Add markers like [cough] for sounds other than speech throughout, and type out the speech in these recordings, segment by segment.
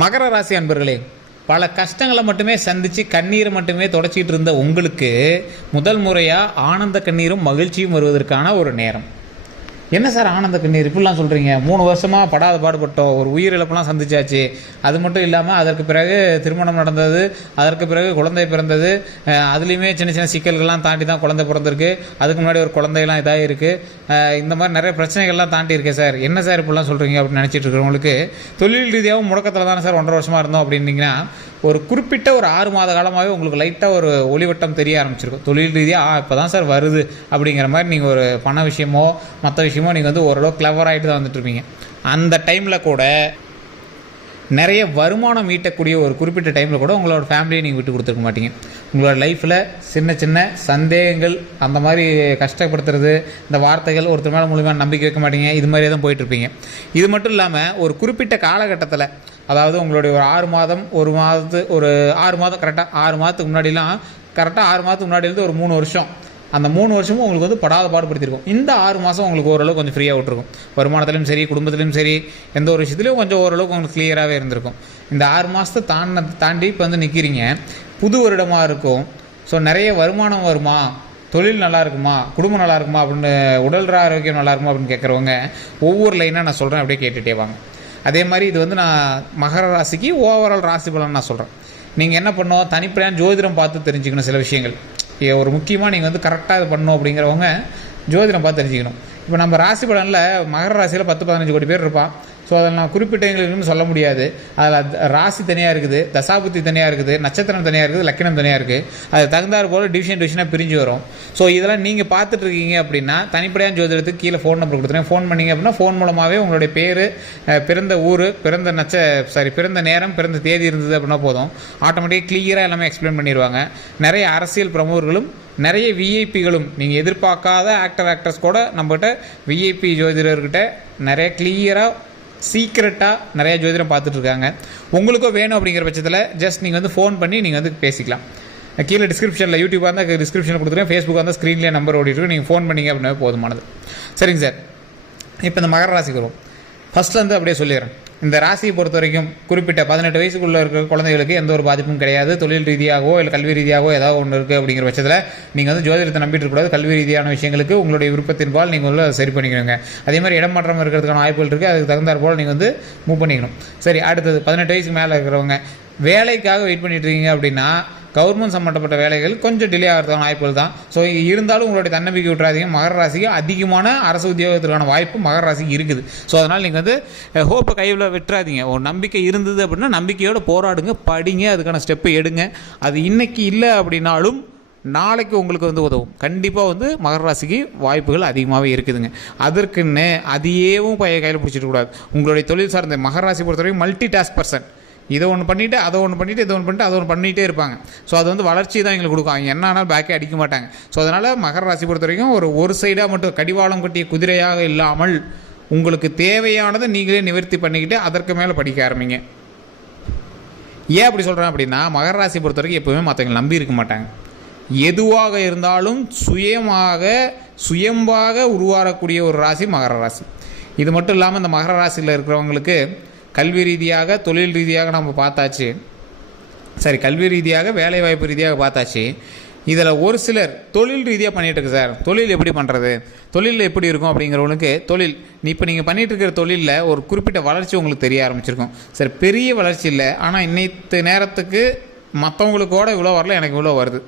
மகர ராசி அன்பர்களே பல கஷ்டங்களை மட்டுமே சந்தித்து கண்ணீரை மட்டுமே தொடச்சிட்டு இருந்த உங்களுக்கு முதல் முறையாக ஆனந்த கண்ணீரும் மகிழ்ச்சியும் வருவதற்கான ஒரு நேரம். என்ன சார் ஆனந்த கண்ணீர்? இப்படிலாம் சொல்கிறீங்க மூணு வருஷமாக படாத பாடுபட்டோம். ஒரு உயிரிழப்பெல்லாம் சந்திச்சாச்சு. அது மட்டும் இல்லாமல் அதற்கு பிறகு திருமணம் நடந்தது. அதற்கு பிறகு குழந்தை பிறந்தது. அதுலேயுமே சின்ன சின்ன சிக்கல்கள்லாம் தாண்டி தான் குழந்தை பிறந்திருக்கு. அதுக்கு முன்னாடி ஒரு குழந்தையெல்லாம் இதாக இருக்குது இந்த மாதிரி நிறைய பிரச்சனைகள்லாம் தாண்டி இருக்கேன் சார். என்ன சார் இப்படிலாம் சொல்கிறீங்க அப்படின்னு நினச்சிட்டு இருக்கிறவங்களுக்கு தொழில் ரீதியாகவும் முடக்கத்தில் தானே சார் ஒன்றரை வருஷமாக இருந்தோம் அப்படின்னீங்கன்னா ஒரு குறிப்பிட்ட ஒரு ஆறு மாத காலமாகவே உங்களுக்கு லைட்டாக ஒரு ஒளிவட்டம் தெரிய ஆரம்பிச்சிருக்கும். தொழில் ரீதியாக இப்போ தான் சார் வருது அப்படிங்கிற மாதிரி நீங்கள் ஒரு பண விஷயமோ மற்ற விஷயமோ நீங்கள் வந்து ஓரளவு கிளவர் ஆகிட்டு தான் வந்துட்டு இருப்பீங்க அந்த டைமில் கூட நிறைய வருமானம் ஈட்டக்கூடிய ஒரு குறிப்பிட்ட டைமில் கூட உங்களோட ஃபேமிலியை நீங்கள் விட்டு கொடுத்துருக்க மாட்டீங்க. உங்களோட லைஃப்பில் சின்ன சின்ன சந்தேகங்கள் அந்த மாதிரி கஷ்டப்படுத்துறது இந்த வார்த்தைகள் ஒருத்தர் மேலே மூலிமா நம்பிக்கை வைக்க மாட்டீங்க இது மாதிரியே தான் போயிட்டுருப்பீங்க. இது மட்டும் இல்லாமல் ஒரு குறிப்பிட்ட காலகட்டத்தில் அதாவது உங்களுடைய ஒரு ஆறு மாதம் ஒரு மாதத்து ஒரு ஆறு மாதம் கரெக்டாக ஆறு மாதத்துக்கு முன்னாடிலாம் கரெக்டாக ஆறு மாதத்துக்கு முன்னாடிலேருந்து ஒரு மூணு வருஷம் அந்த மூணு வருஷமும் உங்களுக்கு வந்து படாத பாடுபடுத்திருக்கும் இந்த ஆறு மாதம் உங்களுக்கு ஓரளவு கொஞ்சம் ஃப்ரீயாக விட்டுருக்கும். வருமானத்துலையும் சரி குடும்பத்துலையும் சரி எந்த ஒரு விஷயத்துலையும் கொஞ்சம் ஓரளவுக்கு உங்களுக்கு கிளியராகவே இருந்திருக்கும். இந்த ஆறு மாதத்தை தாண்ட தாண்டி இப்போ வந்து நிற்கிறீங்க புது வருடமாக இருக்கும். ஸோ நிறைய வருமானம் வருமா? தொழில் நல்லா இருக்குமா? குடும்பம் நல்லா இருக்குமா? அப்படின்னு உடல் ஆரோக்கியம் நல்லா இருக்குமா? அப்படின்னு கேட்குறவங்க ஒவ்வொரு லைனாக நான் சொல்கிறேன் அப்படியே கேட்டுகிட்டே வாங்க. அதே மாதிரி இது வந்து நான் மகர ராசிக்கு ஓவரால் ராசி பலன் நான் சொல்கிறேன் நீங்கள் என்ன பண்ணோம் தனிப்படையான ஜோதிடம் பார்த்து தெரிஞ்சுக்கணும் சில விஷயங்கள். ஒரு முக்கியமாக நீங்கள் வந்து கரெக்டாக இது பண்ணணும் அப்படிங்கிறவங்க ஜோதிடம் பார்த்து தெரிஞ்சுக்கணும். இப்போ நம்ம ராசி பலனில் மகர ராசியில் பத்து பதினஞ்சு கோடி பேர் இருப்பான் ஸோ அதில் நான் குறிப்பிட்ட எங்களுக்குன்னு சொல்ல முடியாது. அதில் ராசி தனியாக இருக்குது தசாபுத்தி தனியாக இருக்குது நட்சத்திரம் தனியாக இருக்குது லக்கினம் தனியாக இருக்குது அது தகுந்தாறு போல் டிவிஷன் டிவிஷனாக பிரிஞ்சு வரும். ஸோ இதெல்லாம் நீங்கள் பார்த்துட்டு இருக்கீங்க அப்படின்னா தனிப்படையான ஜோதிடத்துக்கு கீழே ஃபோன் நம்பர் கொடுத்துருங்க. ஃபோன் பண்ணீங்க அப்படின்னா ஃபோன் மூலமாகவே உங்களுடைய பேர் பிறந்த ஊர் பிறந்த நட்ச சாரி பிறந்த நேரம் பிறந்த தேதி இருந்தது அப்படின்னா போதும். ஆட்டோமேட்டிக்காக கிளியராக எல்லாமே எக்ஸ்பிளைன் பண்ணிடுவாங்க நிறைய அரசியல் பிரமுகர்களும் நிறைய விஐபிகளும் நீங்கள் எதிர்பார்க்காத ஆக்டர் ஆக்ட்ரஸ் கூட நம்மகிட்ட விஐபி ஜோதிடர்கிட்ட நிறைய கிளியராக சீக்ரெட்டாக நிறைய ஜோதிடம் பார்த்துட்ருக்காங்க. உங்களுக்கும் வேணும் அப்படிங்கிற பட்சத்தில் ஜஸ்ட் நீங்கள் வந்து ஃபோன் பண்ணி நீங்கள் வந்து பேசிக்கலாம். கீழே டிஸ்கிரிப்ஷனில் யூடியூபாக இருந்தால் டிஸ்கிரிப்ஷனில் கொடுத்துருக்கேன் ஃபேஸ்புக்காக இருந்தால் ஸ்க்ரீன்லேயே நம்பர் ஓடிட்டு நீங்கள் ஃபோன் பண்ணிங்க அப்படின்னா போதுமானது. சரிங்க சார். இப்போ இந்த மகர ராசிக்கு வருவோம். ஃபஸ்ட்லேருந்து அப்படியே சொல்லிடுறேன். இந்த ராசியை பொறுத்த வரைக்கும் குறிப்பிட்ட பதினெட்டு வயசுக்குள்ள இருக்கிற குழந்தைகளுக்கு எந்த ஒரு பாதிப்பும் கிடையாது. தொழில் ரீதியாகவோ இல்லை கல்வி ரீதியாகவோ ஏதாவது ஒன்று இருக்குது அப்படிங்கிற பட்சத்தில் நீங்கள் வந்து ஜோதிடத்தை நம்பிட்டு இருக்கக்கூடாது. கல்வி ரீதியான விஷயங்களுக்கு உங்களுடைய விருப்பத்தின்பால் நீங்கள் உள்ள சரி பண்ணிக்கணுங்க. அதே மாதிரி இடம் இருக்கிறதுக்கான வாய்ப்புகள் இருக்குது அதுக்கு தகுந்தாற் போல் நீங்கள் வந்து மூவ் பண்ணிக்கணும். சரி அடுத்தது பதினெட்டு வயசுக்கு மேலே இருக்கிறவங்க வேலைக்காக வெயிட் பண்ணிட்டு இருக்கீங்க அப்படின்னா கவர்மெண்ட் சம்மந்தப்பட்ட வேலைகள் கொஞ்சம் டிலே ஆகிறதுக்கான வாய்ப்புகள் தான் ஸோ இருந்தாலும் உங்களுடைய தன்னம்பிக்கை விட்டுறாதீங்க மகர ராசிக்கு அதிகமான அரசு உத்தியோகத்திற்கான வாய்ப்பு மகர ராசிக்கு இருக்குது. ஸோ அதனால் நீங்கள் வந்து ஹோப்பை கையில் விட்டுறாதீங்க. ஒரு நம்பிக்கை இருந்தது அப்படின்னா நம்பிக்கையோடு போராடுங்க படிங்க அதுக்கான ஸ்டெப்பை எடுங்க. அது இன்னைக்கு இல்லை அப்படின்னாலும் நாளைக்கு உங்களுக்கு வந்து உதவும். கண்டிப்பாக வந்து மகர ராசிக்கு வாய்ப்புகள் அதிகமாகவே இருக்குதுங்க. அதற்குன்னு அதையேவும் பைய கையில் பிடிச்சிட்டு கூடாது உங்களுடைய தொழில் சார்ந்த மகர ராசி பொறுத்தவரைக்கும் மல்டி டாஸ்க் பர்சன் இதை ஒன்று பண்ணிவிட்டு அதை ஒன்று பண்ணிவிட்டு இதை ஒன்று பண்ணிட்டு அதை ஒன்று பண்ணிகிட்டே இருப்பாங்க. ஸோ அது வந்து வளர்ச்சி தான் எங்களுக்கு கொடுக்கும். அவங்க என்ன ஆனாலும் பேக்கே அடிக்க மாட்டாங்க. ஸோ அதனால் மகர ராசி பொறுத்த வரைக்கும் ஒரு ஒரு சைடாக மட்டும் கடிவாளம் கட்டிய குதிரையாக இல்லாமல் உங்களுக்கு தேவையானதை நீங்களே நிவர்த்தி பண்ணிக்கிட்டு அதற்கு மேலே படிக்க ஆரம்பிங்க. ஏன் அப்படி சொல்கிறேன் அப்படின்னா மகர ராசி பொறுத்த வரைக்கும் எப்போவுமே மற்றவங்க நம்பி இருக்க மாட்டாங்க. எதுவாக இருந்தாலும் சுயமாக சுயம்பாக உருவாகக்கூடிய ஒரு ராசி மகர ராசி. இது மட்டும் இல்லாமல் இந்த மகர ராசியில் இருக்கிறவங்களுக்கு கல்வி ரீதியாக தொழில் ரீதியாக நம்ம பார்த்தாச்சு. சரி கல்வி ரீதியாக வேலை வாய்ப்பு ரீதியாக பார்த்தாச்சு. இதில் ஒரு சிலர் தொழில் ரீதியாக பண்ணிட்டு இருக்கு சார். தொழில் எப்படி பண்ணுறது தொழிலில் எப்படி இருக்கும் அப்படிங்கிறவங்களுக்கு தொழில் நீ இப்போ நீங்கள் பண்ணிகிட்டு இருக்கிற தொழிலில் ஒரு குறிப்பிட்ட வளர்ச்சி உங்களுக்கு தெரிய ஆரம்பிச்சிருக்கும். சார் பெரிய வளர்ச்சி இல்லை. ஆனால் இன்னைத்து நேரத்துக்கு மற்றவங்களுக்கோட இவ்வளோ வரல எனக்கு இவ்வளோ வருது.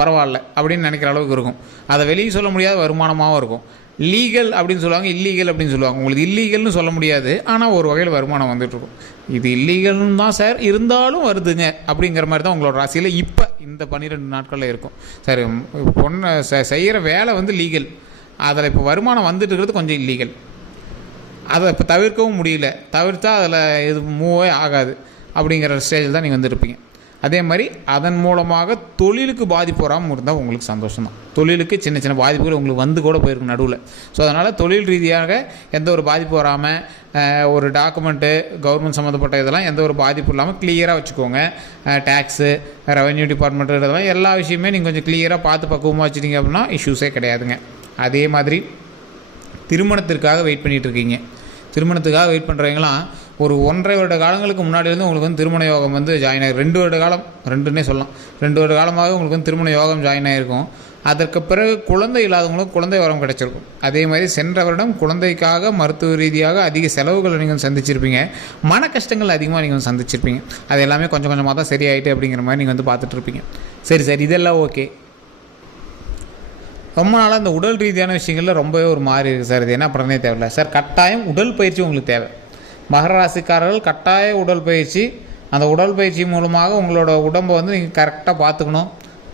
பரவாயில்ல அப்படின்னு நினைக்கிற அளவுக்கு இருக்கும். அதை வெளியே சொல்ல முடியாத வருமானமாகவும் இருக்கும். லீகல் அப்படின்னு சொல்லுவாங்க இல்லீகல் அப்படின்னு சொல்லுவாங்க. உங்களுக்கு இல்லீகல்னு சொல்ல முடியாது ஆனால் ஒரு வகையில் வருமானம் வந்துட்டுருக்கும். இது இல்லீகல்னு தான் சார் இருந்தாலும் வருதுங்க அப்படிங்கிற மாதிரி தான் உங்களோட ராசியில் இப்போ இந்த பன்னிரெண்டு நாட்களில் இருக்கும். சரி பொண்ணை செ- செய்கிற வேலை வந்து லீகல் அதில் இப்போ வருமானம் வந்துட்டு இருக்கிறது கொஞ்சம் இல்லீகல் அதை இப்போ தவிர்க்கவும் முடியல. தவிர்த்தா அதில் இது மூவே ஆகாது அப்படிங்கிற ஸ்டேஜில் தான் நீங்கள் வந்துருப்பீங்க. அதே மாதிரி அதன் மூலமாக தொழிலுக்கு பாதிப்பு வராமல் இருந்தால் உங்களுக்கு சந்தோஷம் தான் தொழிலுக்கு சின்ன சின்ன பாதிப்புகள் உங்களுக்கு வந்து கூட போயிருக்கும் நடுவில். ஸோ அதனால் தொழில் ரீதியாக எந்த ஒரு பாதிப்பு வராமல் ஒரு டாக்குமெண்ட்டு கவர்மெண்ட் சம்மந்தப்பட்ட இதெல்லாம் எந்த ஒரு பாதிப்பும் இல்லாமல் கிளியராக வச்சுக்கோங்க. டேக்ஸு ரெவன்யூ டிபார்ட்மெண்ட் இதெல்லாம் எல்லா விஷயமே நீங்கள் கொஞ்சம் கிளியராக பார்த்து பக்குவமாக வச்சுட்டீங்க அப்படின்னா இஷ்யூஸே கிடையாதுங்க. அதே மாதிரி திருமணத்திற்காக வெயிட் பண்ணிகிட்ருக்கீங்க இருக்கீங்க. திருமணத்துக்காக வெயிட் பண்ணுறவங்களாம் ஒரு ஒன்றரை வருட காலங்களுக்கு முன்னாடி உங்களுக்கு வந்து திருமண யோகம் வந்து ஜாயின் ஆகி ரெண்டு வருட காலம் ரெண்டுன்னே சொல்லலாம். ரெண்டு வருட காலமாக உங்களுக்கு வந்து திருமண யோகம் ஜாயின் ஆகிருக்கும் அதற்கு பிறகு குழந்தை இல்லாதவங்களுக்கு குழந்தை வரம் கிடைச்சிருக்கும். அதே மாதிரி சென்ற வருடம் குழந்தைக்காக மருத்துவ ரீதியாக அதிக செலவுகளை நீங்கள் வந்து சந்திச்சிருப்பீங்க. மன கஷ்டங்கள் அதிகமாக நீங்கள் வந்து சந்திச்சிருப்பீங்க. அது எல்லாமே கொஞ்சம் கொஞ்சமாக தான் சரியாயிட்டு அப்படிங்கிற மாதிரி நீங்கள் வந்து பார்த்துட்ருப்பீங்க சரி சரி இதெல்லாம் ஓகே. ரொம்ப நாளாக இந்த உடல் ரீதியான விஷயங்களில் ரொம்பவே ஒரு மாறி இருக்குது சார். இது என்ன பண்ணனே தேவையில்ல. சார் கட்டாயம் உடல் பயிற்சி உங்களுக்கு தேவை. மகர ராசிக்காரர்கள் கட்டாய உடல் பயிற்சி. அந்த உடல் பயிற்சி மூலமாக உங்களோட உடம்பை வந்து நீங்கள் கரெக்டாக பார்த்துக்கணும்.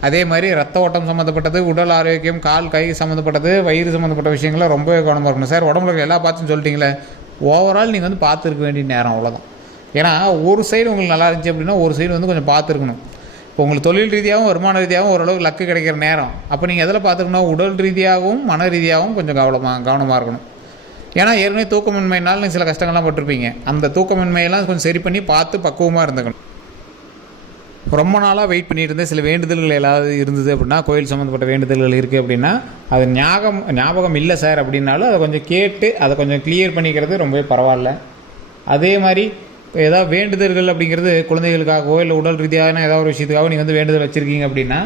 அதே மாதிரி ரத்த ஓட்டம் சம்மந்தப்பட்டது உடல் ஆரோக்கியம் கால் கை சம்மந்தப்பட்டது வயிறு சம்மந்தப்பட்ட விஷயங்களை ரொம்பவே கவனமாக இருக்கணும். சார் உடம்புல எல்லா பார்த்துன்னு சொல்லிட்டீங்களே ஓவரால் நீங்கள் வந்து பார்த்துருக்க வேண்டிய நேரம் அவ்வளோதான் ஏன்னா ஒரு சைடு உங்களுக்கு நல்லா இருந்துச்சு அப்படின்னா ஒரு சைடு வந்து கொஞ்சம் பார்த்துருக்கணும். இப்போ உங்களுக்கு தொழில் ரீதியாகவும் வருமான ரீதியாகவும் ஓரளவுக்கு லக்கு கிடைக்கிற நேரம். அப்போ நீங்கள் எதில் பார்த்துக்கணும்? உடல் ரீதியாகவும் மன ரீதியாகவும் கொஞ்சம் கவனமாக கவனமாக இருக்கணும். ஏன்னா ஏற்கனவே தூக்கமின்மையினால் நீங்கள் சில கஷ்டங்கள்லாம் பட்டிருப்பீங்க. அந்த தூக்கமின்மையெல்லாம் கொஞ்சம் சரி பண்ணி பார்த்து பக்குவமாக இருந்துக்கணும். ரொம்ப நாளாக வெயிட் பண்ணிட்டு இருந்தேன் சில வேண்டுதல்கள் ஏதாவது இருந்தது அப்படின்னா கோயில் சம்மந்தப்பட்ட வேண்டுதல்கள் இருக்குது அப்படின்னா அது ஞாபகம் ஞாபகம் இல்லை சார் அப்படின்னாலும் அதை கொஞ்சம் கேட்டு அதை கொஞ்சம் கிளியர் பண்ணிக்கிறது ரொம்பவே பரவாயில்ல. அதே மாதிரி ஏதாவது வேண்டுதல்கள் அப்படிங்கிறது குழந்தைகளுக்காகவோ இல்லை உடல் ரீதியான ஏதாவது ஒரு விஷயத்துக்காக நீங்கள் வந்து வேண்டுதல் வச்சுருக்கீங்க அப்படின்னா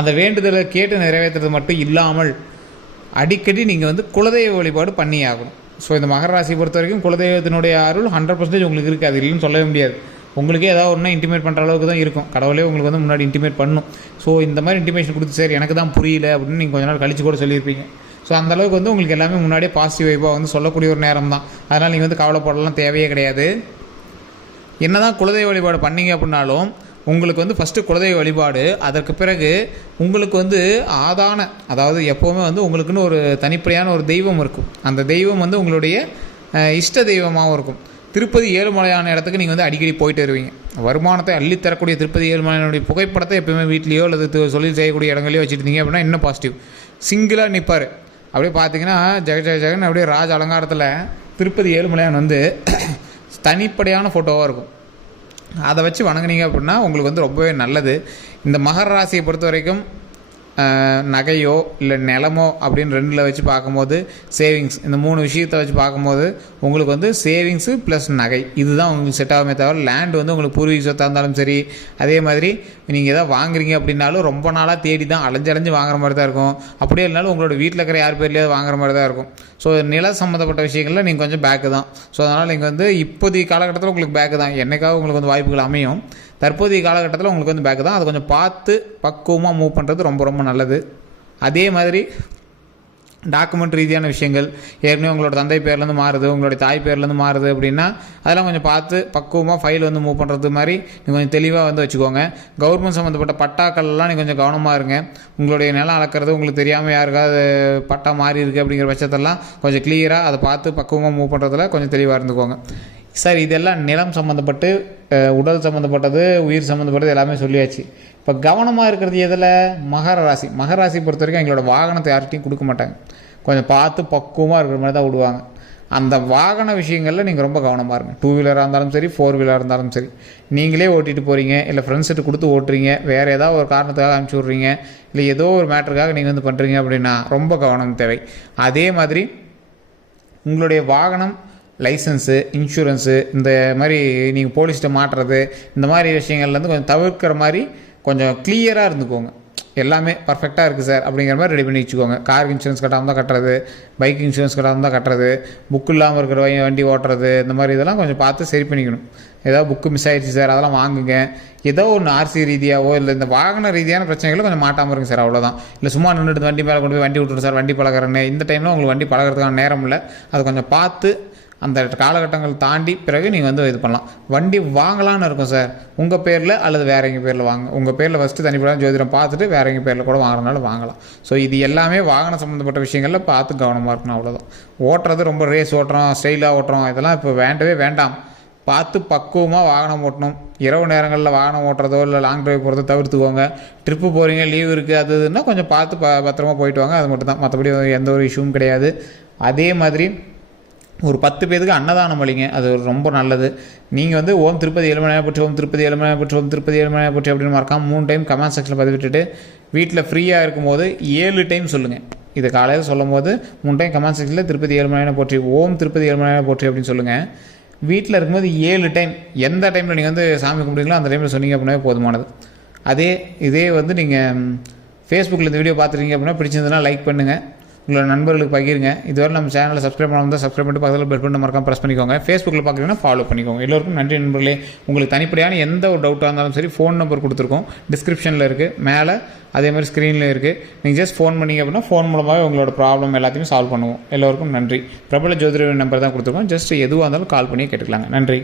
அந்த வேண்டுதலை கேட்டு நிறைவேற்றுறது மட்டும் இல்லாமல் அடிக்கடி நீங்கள் வந்து குலதெய்வ வழிபாடு பண்ணி ஆகணும் ஸோ இந்த மகர பொறுத்த வரைக்கும் குலதெய்வத்தினுடைய அருள் ஹண்ட்ரட் பர்சன்டேஜ் உங்களுக்கு இருக்குது அது இல்லைன்னு சொல்லவே முடியாது. உங்களுக்கே ஏதாவது ஒன்றா இன்டிமேட் பண்ணுற அளவுக்கு தான் இருக்கும். கடவுளே உங்களுக்கு வந்து முன்னாடி இன்டிமேட் பண்ணும். ஸோ இந்த மாதிரி இன்டிமேஷன் கொடுத்து சரி எனக்கு தான் புரியல அப்படின்னு நீங்கள் கொஞ்ச நாள் கழிச்சு கூட சொல்லியிருப்பீங்க. ஸோ அந்த அளவுக்கு வந்து உங்களுக்கு எல்லாமே முன்னாடியே பாசிட்டிவ் வைப்பாக வந்து சொல்லக்கூடிய ஒரு நேரம் தான். அதனால் நீங்கள் வந்து கவலைப்படலாம் தேவையே கிடையாது. என்ன தான் குலதெய்வ வழிபாடு பண்ணீங்க அப்படின்னாலும் உங்களுக்கு வந்து ஃபஸ்ட்டு குலதெய்வ வழிபாடு அதற்கு பிறகு உங்களுக்கு வந்து ஆதான அதாவது எப்போவுமே வந்து உங்களுக்குன்னு ஒரு தனிப்படையான ஒரு தெய்வம் இருக்கும். அந்த தெய்வம் வந்து உங்களுடைய இஷ்ட தெய்வமாகவும் இருக்கும். திருப்பதி ஏழுமலையான இடத்துக்கு நீங்கள் வந்து அடிக்கடி போயிட்டு வருவீங்க. வருமானத்தை அள்ளி தரக்கூடிய திருப்பதி ஏழுமலையானுடைய புகைப்படத்தை எப்பயுமே வீட்லேயோ அல்லது தொழில் செய்யக்கூடிய இடங்களையோ வச்சுருந்தீங்க அப்படின்னா இன்னும் பாசிட்டிவ் சிங்கிளாக நிற்பார் அப்படியே பார்த்தீங்கன்னா ஜெக ஜெக ஜெகன் அப்படியே ராஜ அலங்காரத்தில் திருப்பதி ஏழுமலையான் வந்து [clears throat] தனிப்படையான ஃபோட்டோவாக இருக்கும். அதை வச்சு வணங்குனீங்க அப்படின்னா உங்களுக்கு வந்து ரொம்பவே நல்லது. இந்த மகர ராசியை பொறுத்த வரைக்கும் நகையோ இல்லை நிலமோ அப்படின்னு ரெண்டில் வச்சு பார்க்கும்போது சேவிங்ஸ் இந்த மூணு விஷயத்தை வச்சு பார்க்கும்போது உங்களுக்கு வந்து சேவிங்ஸு ப்ளஸ் நகை. இதுதான் உங்களுக்கு செட் ஆகுமே தவிர லேண்ட் வந்து உங்களுக்கு பூர்வீக சொத்தாக இருந்தாலும் சரி அதே மாதிரி நீங்கள் எதாவது வாங்குறீங்க அப்படின்னாலும் ரொம்ப நாளாக தேடி தான் அலைஞ்சு அலைஞ்சு வாங்குற மாதிரி தான் இருக்கும். அப்படியே இல்லைனாலும் உங்களோட வீட்டில் இருக்கிற யார் பேர்லையாவது வாங்குற மாதிரி தான் இருக்கும். ஸோ நில சம்மந்தப்பட்ட விஷயங்களில் நீங்கள் கொஞ்சம் பேக்கு தான். ஸோ அதனால் நீங்கள் வந்து இப்போதைய காலகட்டத்தில் உங்களுக்கு பேக்கு தான். என்னைக்காவது உங்களுக்கு வந்து வாய்ப்புகள் அமையும். தற்போதைய காலகட்டத்தில் உங்களுக்கு வந்து பேக்கு தான். அதை கொஞ்சம் பார்த்து பக்குவமாக மூவ் பண்ணுறது ரொம்ப ரொம்ப நல்லது. அதே மாதிரி டாக்குமெண்ட் ரீதியான விஷயங்கள் ஏற்கனவே உங்களோட தந்தை பேர்லேருந்து மாறுது உங்களுடைய தாய் பேர்லேருந்து மாறுது அப்படின்னா அதெல்லாம் கொஞ்சம் பார்த்து பக்குவமாக ஃபைல் வந்து மூவ் பண்ணுறது மாதிரி நீங்கள் கொஞ்சம் தெளிவாக வந்து வச்சுக்கோங்க. கவர்மெண்ட் சம்மந்தப்பட்ட பட்டாக்கள்லாம் நீங்கள் கொஞ்சம் கவனமாக இருங்க. உங்களுடைய நிலம் அளக்கிறது உங்களுக்கு தெரியாமல் யாருக்காவது பட்டா மாறி இருக்குது அப்படிங்கிற பட்சத்தெல்லாம் கொஞ்சம் கிளியராக அதை பார்த்து பக்குவமாக மூவ் பண்ணுறதுல கொஞ்சம் தெளிவாக இருந்துக்கோங்க. சார் இதெல்லாம் நிலம் சம்மந்தப்பட்டு உடல் சம்மந்தப்பட்டது உயிர் சம்மந்தப்பட்டது எல்லாமே சொல்லியாச்சு. இப்போ கவனமாக இருக்கிறது எதில்? மகர ராசி. மகர ராசி பொறுத்த வரைக்கும் எங்களோட வாகனத்தை யார்கிட்டையும் கொடுக்க மாட்டாங்க. கொஞ்சம் பார்த்து பக்குவமாக இருக்கிற மாதிரி தான் விடுவாங்க அந்த வாகன விஷயங்களில் நீங்கள் ரொம்ப கவனமாக இருங்க. டூ வீலராக இருந்தாலும் சரி ஃபோர் வீலராக இருந்தாலும் சரி. நீங்களே ஓட்டிகிட்டு போகிறீங்க இல்லை ஃப்ரெண்ட்ஸ்கிட்ட கொடுத்து ஓட்டுறீங்க வேறு ஏதாவது ஒரு காரணத்துக்காக அனுப்பிச்சி விட்றீங்க இல்லை ஏதோ ஒரு மேட்டருக்காக நீங்கள் வந்து பண்ணுறீங்க அப்படின்னா ரொம்ப கவனம் தேவை. அதே மாதிரி உங்களுடைய வாகனம் லைசன்ஸு இன்சூரன்ஸு இந்த மாதிரி நீங்கள் போலீஸ்கிட்ட மாட்டுறது இந்த மாதிரி விஷயங்கள்லேருந்து கொஞ்சம் தவிர்க்கிற மாதிரி கொஞ்சம் கிளியராக இருந்துக்கோங்க. எல்லாமே பர்ஃபெக்டாக இருக்குது சார். அப்படிங்கிற மாதிரி ரெடி பண்ணி வச்சுக்கோங்க. கார் இன்சூரன்ஸ் கட்டாமல் தான் கட்டுறது பைக் இன்சூரன்ஸ் கட்டாமல் தான் கட்டுறது புக் இல்லாமல் இருக்கிற வண்டி- வண்டி ஓட்டுறது இந்த மாதிரி இதெல்லாம் கொஞ்சம் பார்த்து சரி பண்ணிக்கணும். ஏதாவது புக்கு மிஸ் ஆகிடுச்சு சார் அதெல்லாம் வாங்குங்க. ஏதோ ஒன்று ஆர்சி ரீதியாவோ இல்லை இந்த வாகன ரீதியான பிரச்சனைகளை கொஞ்சம் மாட்டாமல் இருக்கும் சார் அவ்வளோதான் இல்லை சும்மா நின்றுட்டு வண்டி மேலே கொண்டு போய் வண்டி விட்டுரு சார் வண்டி பழகிறேன்னு. இந்த டைமில் உங்களுக்கு வண்டி பழகிறதுக்கான நேரம் இல்லை. அதை கொஞ்சம் பார்த்து அந்த காலகட்டங்கள் தாண்டி பிறகு நீங்கள் வந்து இது பண்ணலாம். வண்டி வாங்கலாம்னு இருக்கும் சார். உங்கள் பேரில் அல்லது வேறு எங்கள் பேரில் வாங்க. உங்கள் பேரில் ஃபஸ்ட்டு தனிப்பட்ட ஜோதிடம் பார்த்துட்டு வேறு எங்கள் பேரில் கூட வாங்குறதுனால வாங்கலாம். ஸோ இது எல்லாமே வாகனம் சம்மந்தப்பட்ட விஷயங்களில் பார்த்து கவனமாக இருக்கணும் அவ்வளோதான் ஓட்டுறது ரொம்ப ரேஸ் ஓட்டுறோம் ஸ்டைலாக ஓட்டுறோம் இதெல்லாம் இப்போ வேண்டவே வேண்டாம். பார்த்து பக்குவமாக வாகனம் ஓட்டணும். இரவு நேரங்களில் வாகனம் ஓட்டுறதோ இல்லை லாங் டிரைவ் போகிறதோ தவிர்த்துக்கோங்க. ட்ரிப்பு போகிறீங்க லீவ் இருக்குது அது இதுன்னா கொஞ்சம் பார்த்து ப பத்திரமா போயிட்டு வாங்க. அது மட்டும் தான் மற்றபடி எந்த ஒரு இஷ்யூவும் கிடையாது. அதே மாதிரி ஒரு பத்து பேருக்கு அன்னதானம் வழிங்க. அது ரொம்ப நல்லது. நீங்கள் வந்து ஓம் திருப்பதி ஏழுமலையா பற்றி ஓம் திருப்பதி ஏழுமலையா பற்றி ஓம் திருப்பதி ஏழுமலையா பற்றி அப்படின்னு மறக்காம மூணு டைம் கமெண்ட் செக்ஷனில் பதிவிட்டுட்டு வீட்டில் ஃப்ரீயாக இருக்கும்போது ஏழு டைம் சொல்லுங்கள் இது காலையில் சொல்லும் போது மூணு டைம் கமெண்ட் செக்ஷனில் திருப்பதி ஏழுமலையான போற்றி ஓம் திருப்பதி ஏழுமலையான போற்றி அப்படின்னு சொல்லுங்கள் வீட்டில் இருக்கும்போது ஏழு டைம். எந்த டைமில் நீங்கள் வந்து சாமி கும்பிடுங்களோ அந்த டைமில் சொன்னீங்க அப்படின்னா போதுமானது. அதே இதே வந்து நீங்கள் ஃபேஸ்புக்கில் இந்த வீடியோ பார்த்துருக்கீங்க அப்படின்னா பிடிச்சிருந்ததுன்னா லைக் பண்ணுங்கள் உங்களோட நண்பர்களுக்கு பகிருங்க. இதுவரை நம்ம சேனலை சப்ஸ்கிரைப் பண்ணாமல் தான் சப்ஸ்கிரைப் பண்ணிட்டு பக்கத்தில் பெல் பண்ண மறக்காம ப்ரெஸ் பண்ணிக்கோங்க. ஃபேஸ்புக்கில் பார்க்குறீங்கன்னா ஃபாலோ பண்ணிக்கோங்க. எல்லோருக்கும் நன்றி நண்பர்களே. உங்களுக்கு தனிப்படியான எந்த ஒரு டவுட்டாக இருந்தாலும் சரி ஃபோன் நம்பர் கொடுத்துருக்கோம். டிஸ்கிரிப்ஷனில் இருக்குது மேலே அதே மாதிரி ஸ்க்ரீனில் இருக்குது நீங்கள் ஜஸ்ட் ஃபோன் பண்ணிங்க அப்படின்னா ஃபோன் மூலமாகவே உங்களோட ப்ராப்ளம் எல்லாத்தையும் சால்வ் பண்ணுவோம். எல்லோருக்கும் நன்றி. பிரபல ஜோதிடர் நம்பர் தான் கொடுத்துருக்கோம். ஜஸ்ட் எதுவாக இருந்தாலும் கால் பண்ணி கேட்டுக்கலாங்க. நன்றி.